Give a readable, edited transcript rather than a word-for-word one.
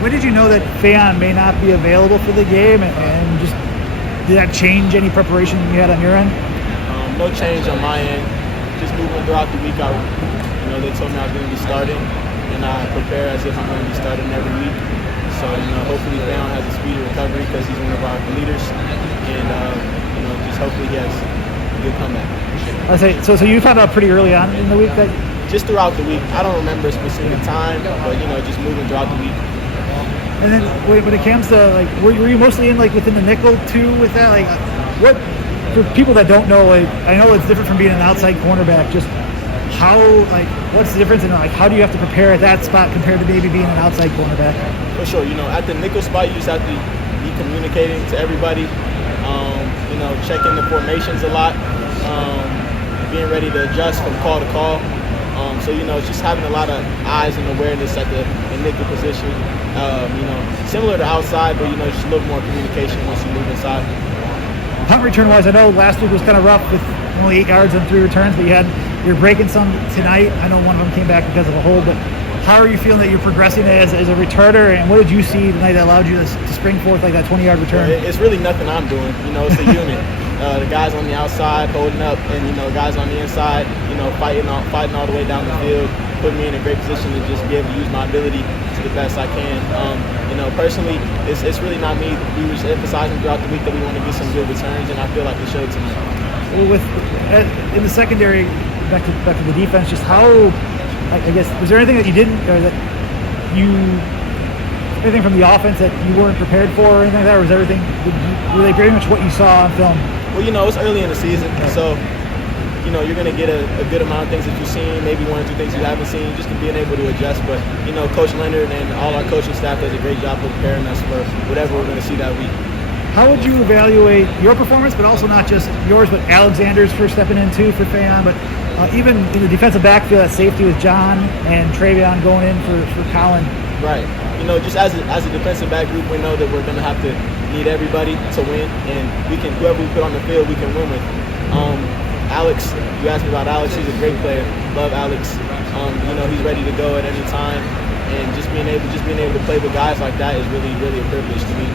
when did you know that Fayon may not be available for the game, and just did that change any preparation you had on your end? No change on my end. Just moving throughout the week. They told me I was going to be starting, and I prepare as if I'm going to be starting every week. So, hopefully Fayon has a speedy recovery because he's one of our leaders, and just hopefully he has a good comeback. I say so you found out pretty early on in the week that. Just throughout the week. I don't remember a specific time, but just moving throughout the week. And then when it comes to were you mostly in within the nickel too with that? What for people that don't know, I know it's different from being an outside cornerback. Just how what's the difference in how do you have to prepare at that spot compared to maybe being an outside cornerback? For sure, at the nickel spot you just have to be communicating to everybody. Checking the formations a lot, being ready to adjust from call to call. So just having a lot of eyes and awareness at the nickel position. Similar to outside, but just a little more communication once you move inside. Punt return wise, I know last week was kind of rough with only 8 yards on 3 returns, but you're breaking some tonight. I know one of them came back because of a hold, but how are you feeling that you're progressing as a returner, and what did you see tonight that allowed you to spring forth that 20-yard return? It's really nothing I'm doing. It's a unit. The guys on the outside holding up, and guys on the inside, fighting all the way down the field, put me in a great position to just be able to use my ability to the best I can. Personally, it's really not me. We were just emphasizing throughout the week that we want to get some good returns, and I feel like it showed tonight. Well, in the secondary, back to the defense, just how, I guess, was there anything that you didn't, or that anything from the offense that you weren't prepared for, or anything like that, or was everything really pretty much what you saw on film? Well, it's early in the season, so you're going to get a good amount of things that you've seen, maybe 1 or 2 things you haven't seen, just being able to adjust. But, Coach Leonard and all our coaching staff does a great job of preparing us for whatever we're going to see that week. How would you evaluate your performance, but also not just yours, but Alexander's for stepping in too for Fayon, but even in the defensive backfield at safety with John and Travion going in for Colin? Right. Just as a defensive back group, we know that we're going to have to need everybody to win, and whoever we put on the field, we can win with. Alex, you asked me about Alex. He's a great player. Love Alex. He's ready to go at any time, and just being able to play with guys like that is really, really a privilege to me.